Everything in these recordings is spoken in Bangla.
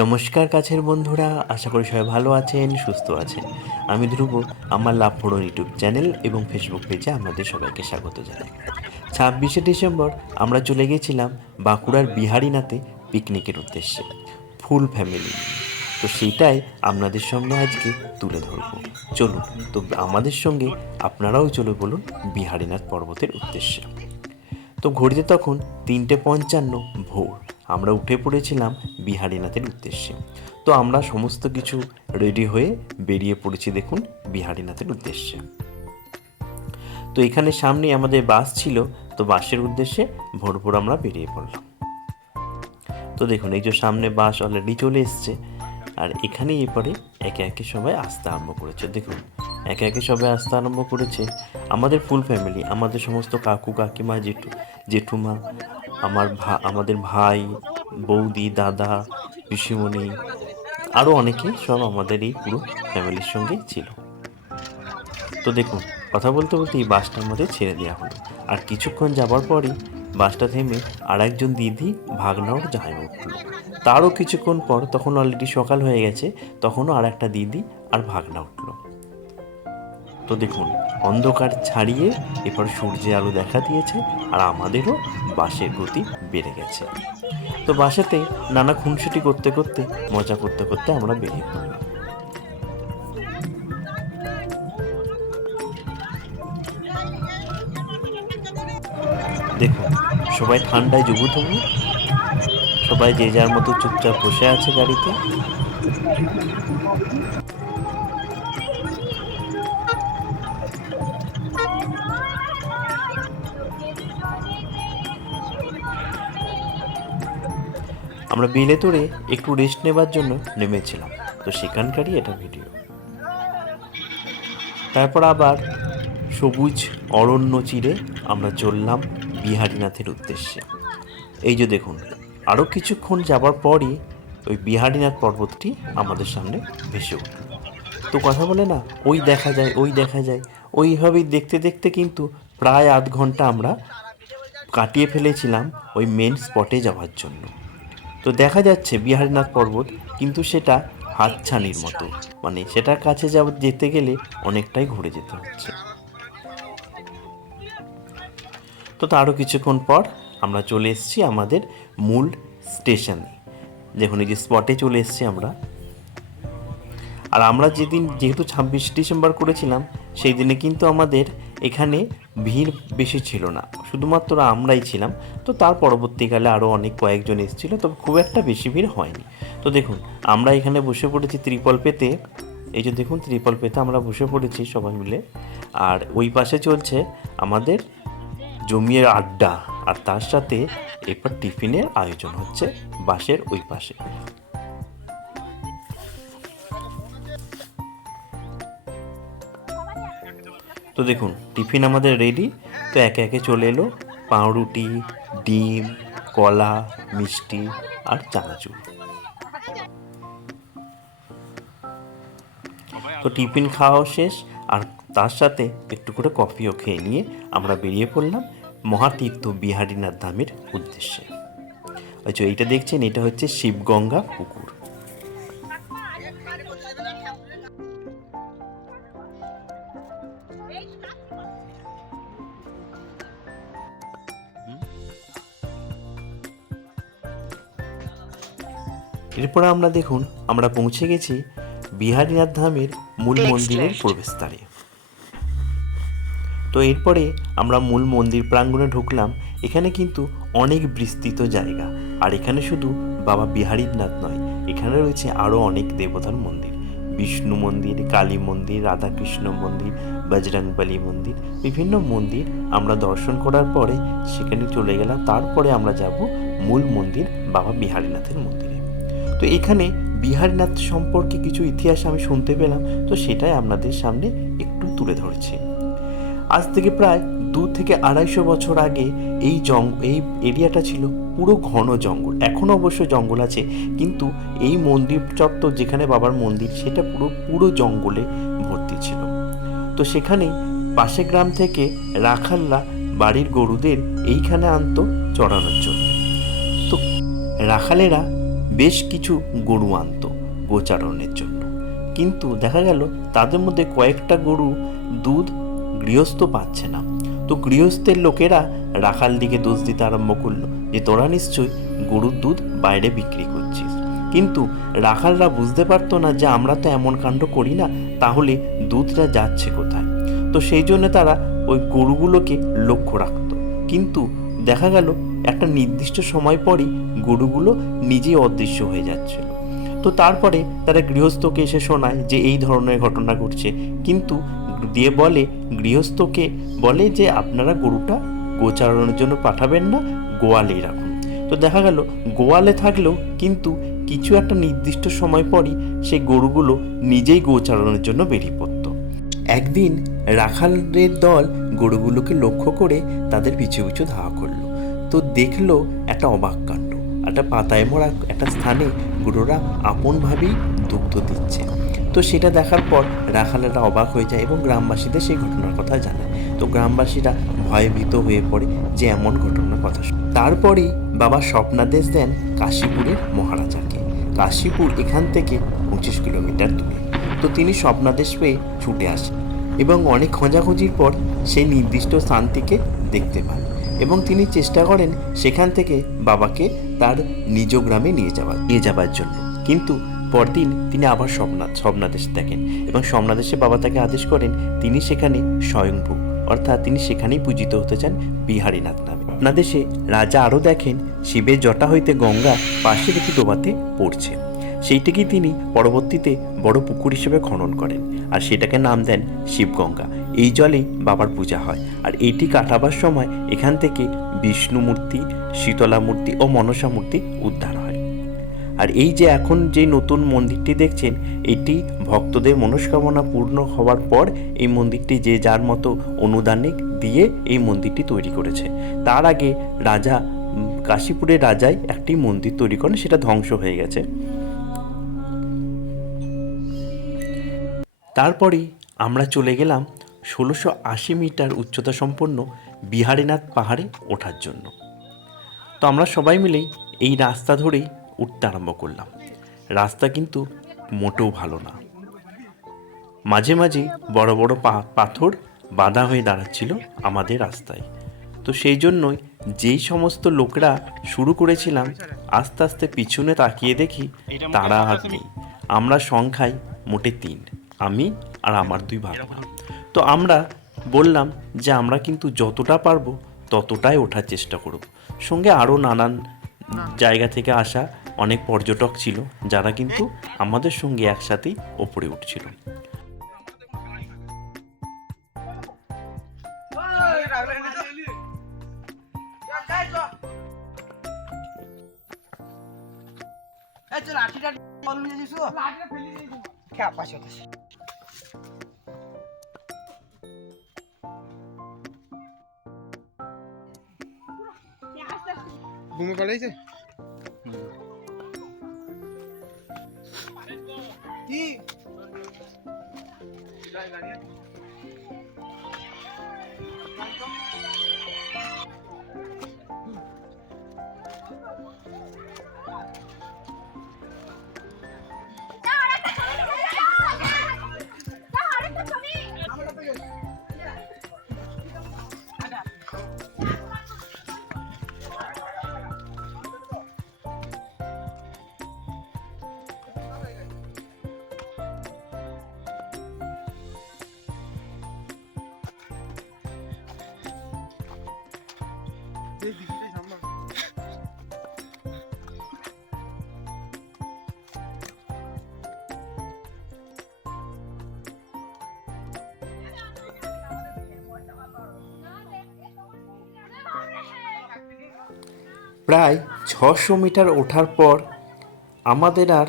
নমস্কার কাছের বন্ধুরা, আশা করি সবাই ভালো আছেন, সুস্থ আছেন। আমি ধ্রুব, আমার লাভ ফোড়ন ইউটিউব চ্যানেল এবং ফেসবুক পেজে আমাদের সবাইকে স্বাগত জানাই। ছাব্বিশে ডিসেম্বর আমরা চলে গেছিলাম বাঁকুড়ার বিহারিনাথে পিকনিকের উদ্দেশ্যে, ফুল ফ্যামিলি তো সেটাই আপনাদের সামনে আজকে তুলে ধরবো। চলুন, তো আমাদের সঙ্গে আপনারাও চলে বলুন বিহারিনাথ পর্বতের উদ্দেশ্যে। তো ঘড়িতে তখন তিনটে পঞ্চান্ন ভোর। আমরা উঠে পড়েছিলাম বিহারীনাথের উদ্দেশ্যে। তো আমরা সমস্ত কিছু রেডি হয়ে বেরিয়ে পড়েছি দেখুন বিহারীনাথের উদ্দেশ্যে। তো এখানে সামনে আমাদের বাস ছিল, তো বাসের উদ্দেশ্যে ভোর ভোর আমরা বেরিয়ে পড়লাম। তো দেখুন, এই যে সামনে বাস অলরেডি চলে এসছে, আর এখানেই এরপরে একে একে সবাই আসতে আরম্ভ করেছে। দেখুন, একে একে সবাই আসতে আরম্ভ করেছে। আমাদের ফুল ফ্যামিলি আমাদের সমস্ত কাকু, কাকিমা, জেঠু, জেঠুমা আমার ভা, আমাদের ভাই, বৌদি, দাদা, পিসিমণি আরও অনেকে সব আমাদের এই পুরো ফ্যামিলির সঙ্গে ছিল। তো দেখুন, কথা বলতে বলতে এই বাসটা আমাদের ছেড়ে দেওয়া হলো। আর কিছুক্ষণ যাবার পরই বাসটা থেমে আর একজন দিদি ভাগনাওর জাহায় উঠল তারও কিছুক্ষণ পর, তখন অলরেডি সকাল হয়ে গেছে, তখনও আর একটা দিদি আর ভাগনা উঠল। তো দেখুন, অন্ধকার ছাড়িয়ে এবার সূর্যের আলো দেখা দিয়েছে আর আমাদেরও বাসের গতি বেড়ে গেছে। তো বাসেতে নানা খুনসুটি করতে করতে, মজা করতে করতে আমরা বেরিয়ে পড়লাম। দেখুন, সবাই ঠান্ডায় জুবু থবু সবাই যে যার মতো চুপচাপ বসে আছে গাড়িতে। আমরা বিলে তোরে একটু রেস্ট নেবার জন্য নেমেছিলাম। তো সেখানকারই এটা ভিডিও তারপর আবার সবুজ অরণ্য চিরে আমরা চললাম বিহারীনাথের উদ্দেশ্যে। এই যে দেখুন আরও কিছুক্ষণ যাবার পরই ওই বিহারীনাথ পর্বতটি আমাদের সামনে ভেসে উঠল। তো কথা বলে না, ওই দেখা যায়, ওই দেখা যায়। ওইভাবেই দেখতে দেখতে কিন্তু প্রায় আধ ঘণ্টা আমরা কাটিয়ে ফেলেছিলাম ওই মেন স্পটে যাওয়ার জন্য। তো দেখা যাচ্ছে বিহারীনাথ পর্বত কিন্তু সেটা হাতছানির মতো। মানে সেটার কাছে যাব যেতে গেলে অনেকটাই ঘুরে যেতে হচ্ছে। তো তারও কিছুক্ষণ পর আমরা চলে এসেছি আমাদের মূল স্টেশনে দেখুন এই যে স্পটে চলে এসেছি আমরা। আর আমরা যেদিন যেহেতু ছাব্বিশ ডিসেম্বর করেছিলাম, সেই দিনে কিন্তু আমাদের এখানে ভিড় বেশি ছিল না। শুধুমাত্র আমরাই ছিলাম। তো তার পরবর্তীকালে আরও অনেক কয়েকজন এসেছিল, তবে খুব একটা বেশি ভিড় হয়নি। তো দেখুন, আমরা এখানে বসে পড়েছি ত্রিপল পেতে। এই যে দেখুন, ত্রিপল পেতে আমরা বসে পড়েছি সবাই মিলে। আর ওই পাশে চলছে আমাদের জমিয়ে আড্ডা। আর তার সাথে এরপর টিফিনের আয়োজন হচ্ছে বাসের ওই পাশে। তো দেখুন, টিফিন আমাদের রেডি তো একে একে চলে এলো পাউরুটি, ডিম, কলা, মিষ্টি আর চানাচুর। তো টিফিন খাওয়াও শেষ, আর তার সাথে একটু করে কফিও খেয়ে নিয়ে আমরা বেরিয়ে পড়লাম মহাতীর্থ বিহারীনাথ ধামের উদ্দেশ্যে। আচ্ছা এইটা দেখছেন, এটা হচ্ছে শিবগঙ্গা পুকুর। এরপর আমরা দেখুন আমরা পৌঁছে গেছি বিহারীনাথ ধামের মূল মন্দিরের প্রবেশদ্বারে। তো এরপরে আমরা মূল মন্দির প্রাঙ্গণে ঢুকলাম এখানে কিন্তু অনেক বিস্তৃত জায়গা। আর এখানে শুধু বাবা বিহারীনাথ নয় এখানে রয়েছে আরও অনেক দেবতার মন্দির। বিষ্ণু মন্দির কালী মন্দির রাধাকৃষ্ণ মন্দির বজরংবলী মন্দির বিভিন্ন মন্দির আমরা দর্শন করার পরে সেখানে চলে গেলাম। তারপরে আমরা যাব মূল মন্দির বাবা বিহারীনাথের মন্দিরে। তো এখানে বিহারীনাথ সম্পর্কে কিছু ইতিহাস আমি শুনতে পেলাম, তো সেটাই আপনাদের সামনে একটু তুলে ধরছি। আজ থেকে প্রায় দু থেকে আড়াইশো বছর আগে এই জং, এই এরিয়াটা ছিল পুরো ঘন জঙ্গল। এখনও অবশ্য জঙ্গল আছে, কিন্তু এই মন্দির চত্বর যেখানে বাবার মন্দির, সেটা পুরো পুরো জঙ্গলে ভর্তি ছিল। তো সেখানে পাশে গ্রাম থেকে রাখাল্লা বাড়ির গরুদের এইখানে আনতো চড়ানোর জন্য। তো রাখালেরা বেশ কিছু গরু আনতো গোচারণের জন্য। কিন্তু দেখা গেল তাদের মধ্যে কয়েকটা গরু দুধ গৃহস্থ পাচ্ছে না। তো গৃহস্থের লোকেরা রাখাল দিকে দোষ দিতে আরম্ভ করল যে, তোরা নিশ্চয়ই গরুর দুধ বাইরে বিক্রি করছিস। কিন্তু রাখালরা বুঝতে পারতো না যে, আমরা তো এমন কাণ্ড করি না, তাহলে দুধটা যাচ্ছে কোথায়? তো সেই জন্য তারা ওই গরুগুলোকে লক্ষ্য রাখত। কিন্তু দেখা গেল একটা নির্দিষ্ট সময় পরই গরুগুলো নিজেই অদৃশ্য হয়ে যাচ্ছিল। তো তারপরে তারা গৃহস্থকে এসে শোনায় যে এই ধরনের ঘটনা ঘটছে। কিন্তু দিয়ে বলে, গৃহস্থকে বলে যে আপনারা গরুটা গোচারণের জন্য পাঠাবেন না, গোয়ালেই রাখুন। তো দেখা গেল, গোয়ালে থাকলেও কিন্তু কিছু একটা নির্দিষ্ট সময় পরই সেই গরুগুলো নিজেই গোচারণের জন্য বেরিয়ে পড়তো। একদিন রাখালের দল গরুগুলোকে লক্ষ্য করে তাদের পিছু পিছু ধাওয়া করল। তো দেখল একটা অবাক কাণ্ড। একটা পাতায় মোড়া একটা স্থানে গরুরা আপনভাবেই দুগ্ধ দিচ্ছে। তো সেটা দেখার পর রাখালেরা অবাক হয়ে যায় এবং গ্রামবাসীদের সেই ঘটনার কথা জানায়। তো গ্রামবাসীরা ভয়ভীত হয়ে পড়ে যে এমন ঘটনার কথা শুনে। তারপরেই বাবা স্বপ্নাদেশ দেন কাশীপুরের মহারাজাকে। কাশীপুর এখান থেকে পঁচিশ কিলোমিটার দূরে। তো তিনি স্বপ্নাদেশ পেয়ে ছুটে আসেন এবং অনেক খোঁজাখুঁজির পর সেই নির্দিষ্ট স্থানটিকে দেখতে পান। এবং তিনি চেষ্টা করেন সেখান থেকে বাবাকে তার নিজ গ্রামে নিয়ে যাওয়ার, নিয়ে যাবার জন্য। কিন্তু পরদিন তিনি আবার স্বপ্না, স্বপ্নাদেশ দেখেন এবং স্বপ্নাদেশে বাবা তাকে আদেশ করেন, তিনি সেখানে স্বয়ংভূ। অর্থাৎ তিনি সেখানেই পূজিত হতে চান বিহারীনাথ নামে। স্বপ্নাদেশে রাজা আরও দেখেন, শিবের জটা হইতে গঙ্গা পাশের একটি ডোবাতে পড়ছে। সেইটিকেই তিনি পরবর্তীতে বড় পুকুর হিসেবে খনন করেন। আর সেটাকে নাম দেন শিবগঙ্গা। এই জলেই বাবার পূজা হয়। আর এইটি কাটাবার সময় এখান থেকে বিষ্ণু মূর্তি শীতলা মূর্তি ও মনসা মূর্তি উদ্ধার হয়। আর এই যে এখন যে নতুন মন্দিরটি দেখছেন, এটি ভক্তদের মনস্কামনা পূর্ণ হওয়ার পর এই মন্দিরটি যে যার মতো অনুদানে দিয়ে এই মন্দিরটি তৈরি করেছে। তার আগে রাজা, কাশীপুরের রাজাই একটি মন্দির তৈরি করেন, সেটা ধ্বংস হয়ে গেছে। তারপরেই আমরা চলে গেলাম ষোলোশো আশি মিটার উচ্চতা সম্পন্ন বিহারীনাথ পাহাড়ে ওঠার জন্য। তো আমরা সবাই মিলেই এই রাস্তা ধরেই উঠতে আরম্ভ করলাম। রাস্তা কিন্তু মোটেও ভালো না। মাঝে মাঝে বড় বড় পাথর বাঁধা হয়ে দাঁড়াচ্ছিল আমাদের রাস্তায়। তো সেই জন্যই যেই সমস্ত লোকরা শুরু করেছিলাম, আস্তে আস্তে পিছনে তাকিয়ে দেখি তারা আর নেই। আমরা সংখ্যায় মোটে তিন, আমি আর আমার দুই ভাগনা। তো আমরা বললাম যে আমরা কিন্তু যতটা পারব ততটাই ওঠার চেষ্টা করব। সঙ্গে আরও নানান জায়গা থেকে আসা অনেক পর্যটক ছিল যারা কিন্তু আমাদের সঙ্গে একসাথেই ওপরে উঠছিল। ঘুমে পালাইছে? কি? প্রায় ছশো মিটার ওঠার পর আমাদের আর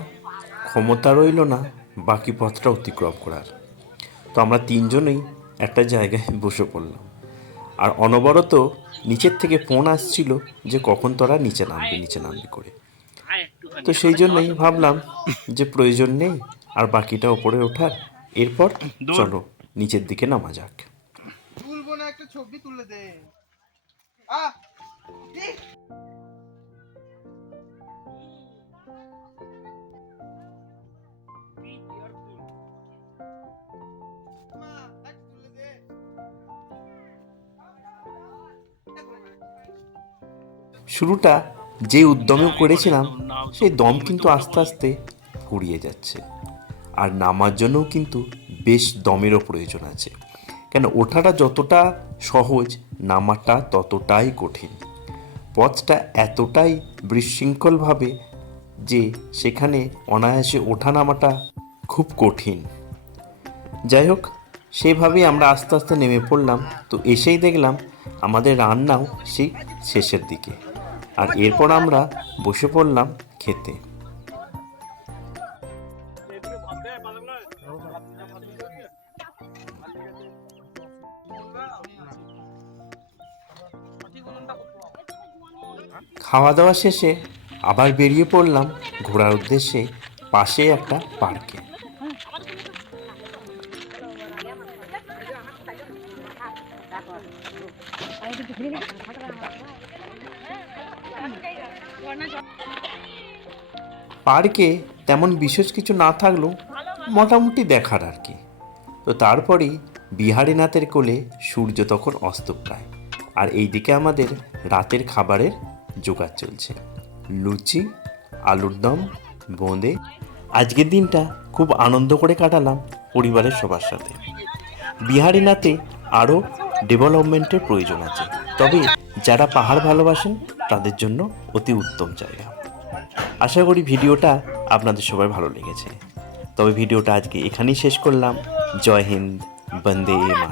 ক্ষমতা রইল না বাকি পথটা অতিক্রম করার। তো আমরা তিনজনেই একটা জায়গায় বসে পড়লাম। আর অনবরত নিচের থেকে ফোন আসছিল যে কখন তোরা নিচে নামবি নিচে নামবি করে। তো সেই জন্যই ভাবলাম যে প্রয়োজন নেই আর বাকিটা ওপরে ওঠার। এরপর চলো নিচের দিকে নামা যাক। তুলবো না একটা ছবি তুলে দে। আ শুরুটা যে উদ্যমে করেছিলাম, সেই দম কিন্তু আস্তে আস্তে ফুরিয়ে যাচ্ছে। আর নামার জন্যও কিন্তু বেশ দমেরও প্রয়োজন আছে। কেন, ওঠাটা যতটা সহজ, নামাটা ততটাই কঠিন। পথটা এতটাই বিশৃঙ্খলভাবে যে সেখানে অনায়াসে ওঠা নামাটা খুব কঠিন। যাই হোক, সেভাবেই আমরা আস্তে আস্তে নেমে পড়লাম। তো এসেই দেখলাম আমাদের রান্নাও সেই শেষের দিকে। আর এরপর আমরা বসে পড়লাম খেতে। খাওয়া দাওয়া শেষে আবার বেরিয়ে পড়লাম ঘোরার উদ্দেশ্যে পাশে একটা পার্কে। পার্কে তেমন বিশেষ কিছু না থাকলেও মোটামুটি দেখার আর কি। তো তারপরেই বিহারীনাথের কোলে সূর্য তখন অস্ত প্রায়। আর এইদিকে আমাদের রাতের খাবারের জোগাড় চলছে। লুচি, আলুর দম, বোঁদে। আজকের দিনটা খুব আনন্দ করে কাটালাম পরিবারের সবার সাথে। বিহারীনাথে আরও ডেভেলপমেন্টের প্রয়োজন আছে। তবে যারা পাহাড় ভালোবাসেন তাদের জন্য অতি উত্তম জায়গা। আশা করি ভিডিওটা আপনাদের সবাই ভালো লেগেছে। তবে ভিডিওটা আজকে এখানেই শেষ করলাম। জয় হিন্দ, বন্দে মা